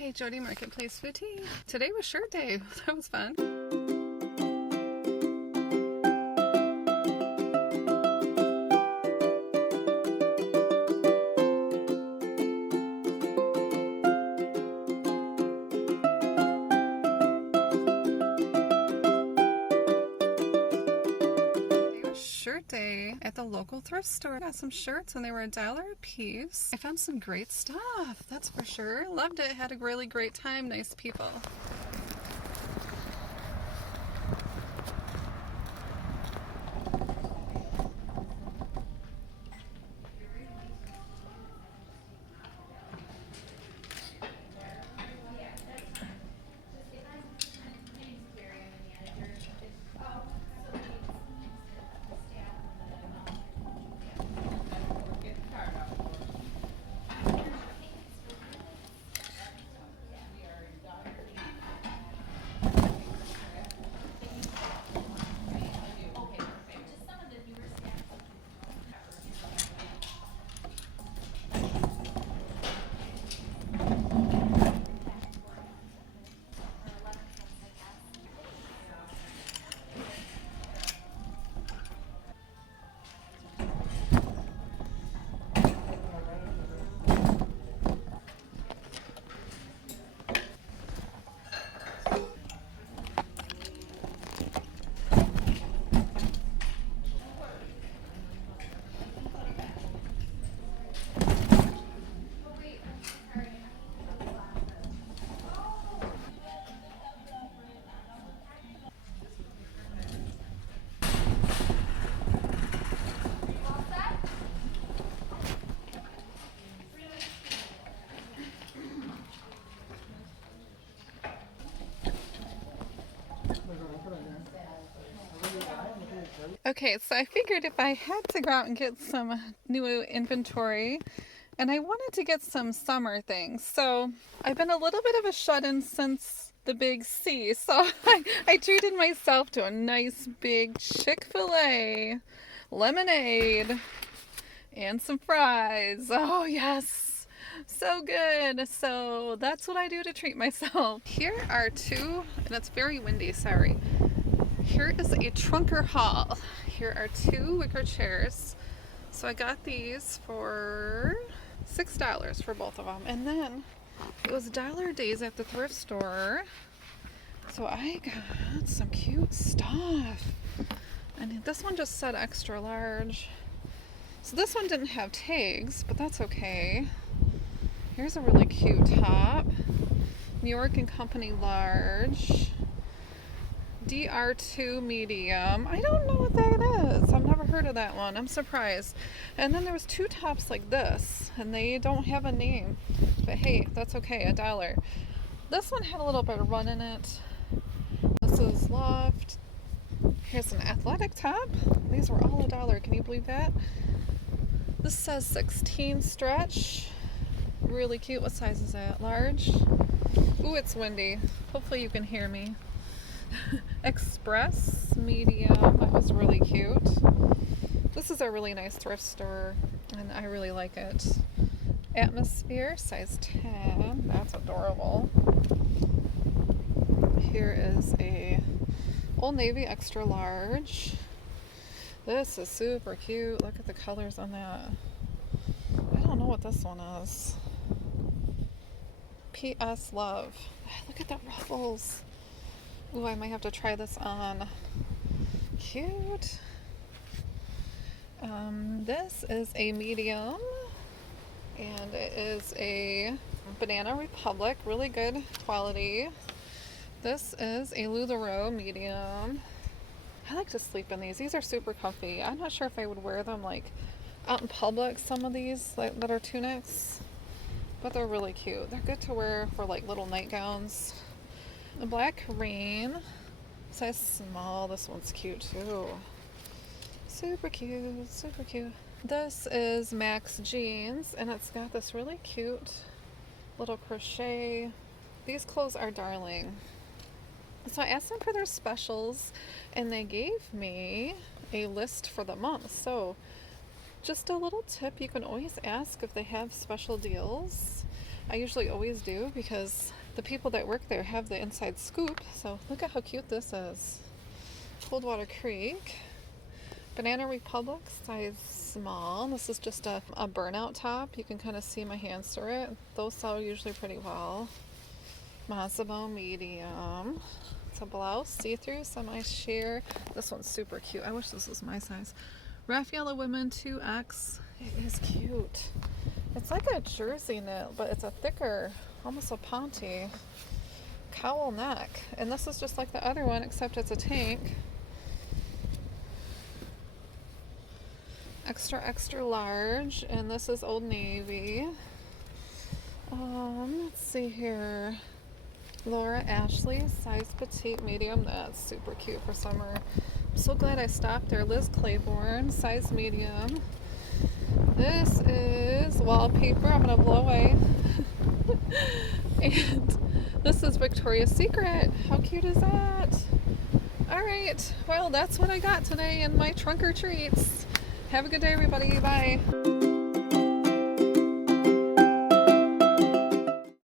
Hey, Jody Marketplace Boutique. Today was shirt day. That was fun. Shirt day at the local thrift store. I got some shirts and they were $1 a piece. I found some great stuff, that's for sure. Loved it, had a really great time, nice people. Okay, so I figured if I had to go out and get some new inventory, and I wanted to get some summer things. So I've been a little bit of a shut-in since the big C. So I treated myself to a nice big Chick-fil-A lemonade and some fries. Oh yes, so good. So that's what I do to treat myself. Here are two, and it's very windy, sorry. Here is a trunker haul. Here are two wicker chairs. So I got these for $6 for both of them. And then it was dollar days at the thrift store. So I got some cute stuff. And this one just said extra large. So this one didn't have tags, but that's okay. Here's a really cute top. New York & Company large. DR2 medium. I don't know what that is. I've never heard of that one. I'm surprised. And then there was two tops like this, and they don't have a name. But hey, that's okay, $1. This one had a little bit of run in it. This is Loft. Here's an athletic top. These were all $1. Can you believe that? This says 16 stretch. Really cute. What size is that? Large? Ooh, it's windy. Hopefully you can hear me. Express medium. That was really cute. This is a really nice thrift store and I really like it. Atmosphere size 10. That's adorable. Here is a Old Navy extra large. This is super cute. Look at the colors on that. I don't know what this one is. PS Love. Look at the ruffles. Ooh, I might have to try this on. Cute. This is a medium, and it is a Banana Republic, really good quality. This is a LuLaRoe medium. I like to sleep in these. These are super comfy. I'm not sure if I would wear them like out in public, some of these that are tunics, but they're really cute. They're good to wear for like little nightgowns. The Black Rain, size small. This one's cute too. Super cute, super cute. This is Max Jeans, and it's got this really cute little crochet. These clothes are darling. So I asked them for their specials, and they gave me a list for the month. So just a little tip, you can always ask if they have special deals. I usually always do because the people that work there have the inside scoop. So look at how cute this is. Coldwater Creek. Banana Republic, size small. This is just a burnout top. You can kind of see my hands through it. Those sell usually pretty well. Massimo medium. It's a blouse, see-through, semi-sheer. This one's super cute. I wish this was my size. Raffaella Women 2X. It is cute. It's like a jersey knit, but it's a thicker, almost a ponte cowl neck. And this is just like the other one, except it's a tank. Extra, extra large. And this is Old Navy. Let's see here. Laura Ashley, size petite medium. That's super cute for summer. I'm so glad I stopped there. Liz Claiborne, size medium. This is wallpaper. I'm gonna blow away. And this is Victoria's Secret. How cute is that? Alright, well, that's what I got today in my trunk or treats. Have a good day, everybody. Bye.